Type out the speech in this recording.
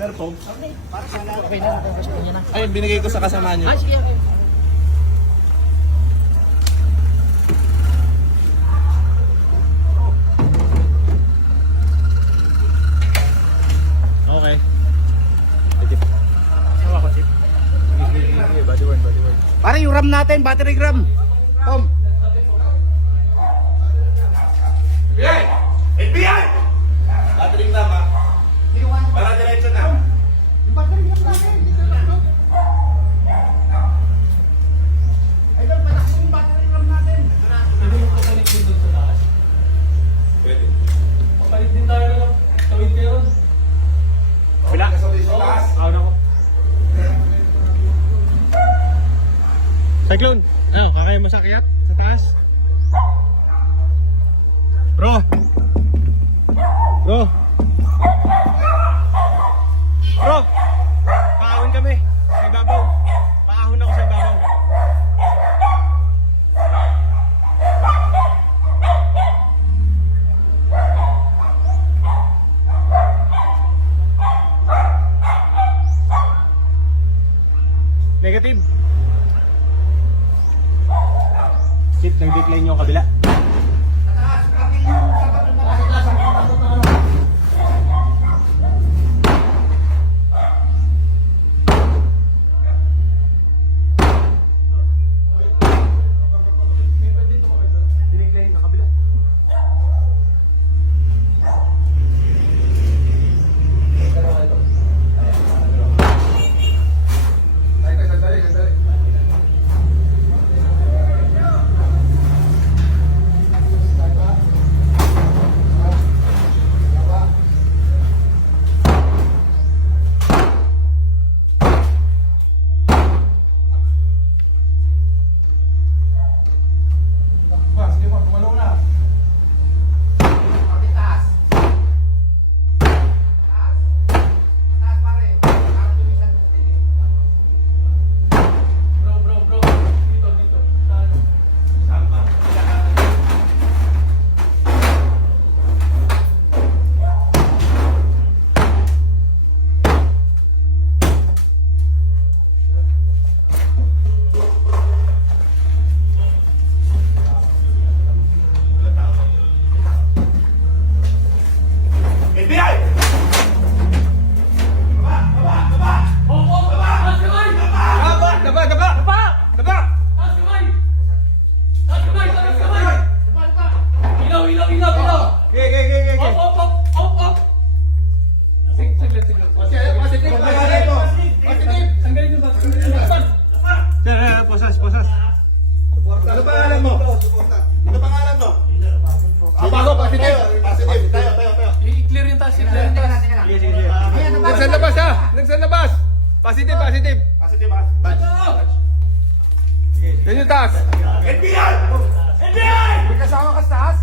Sir Pog. Okay na, gusto niya na. Ay, binigay ko sa kasama niyo. Ah, sige, okay. Okay. Para yung RAM natin, battery RAM. Tom. FBI! FBI! Cyclone! Ano, kakaya mo sa kiyat? Sa taas? Bro! Bro! Bro! Paahon kami. Sa ibabaw. Paahon ako sa ibabaw. Negative. Sit, nag-decline yung kabila. Posas, posas. Ano pangalan mo? Ano pangalan mo? Ah, bago, positive. Positive. Tayo, tayo, tayo. I-clear yung taas, i-clear yung taas. Sige, sige, sige. Nagsan labas ha! Nagsan labas! Positive, positive! Positive, ah. Badge. Yan yung taas! FBI! FBI! May kasama ka sa taas?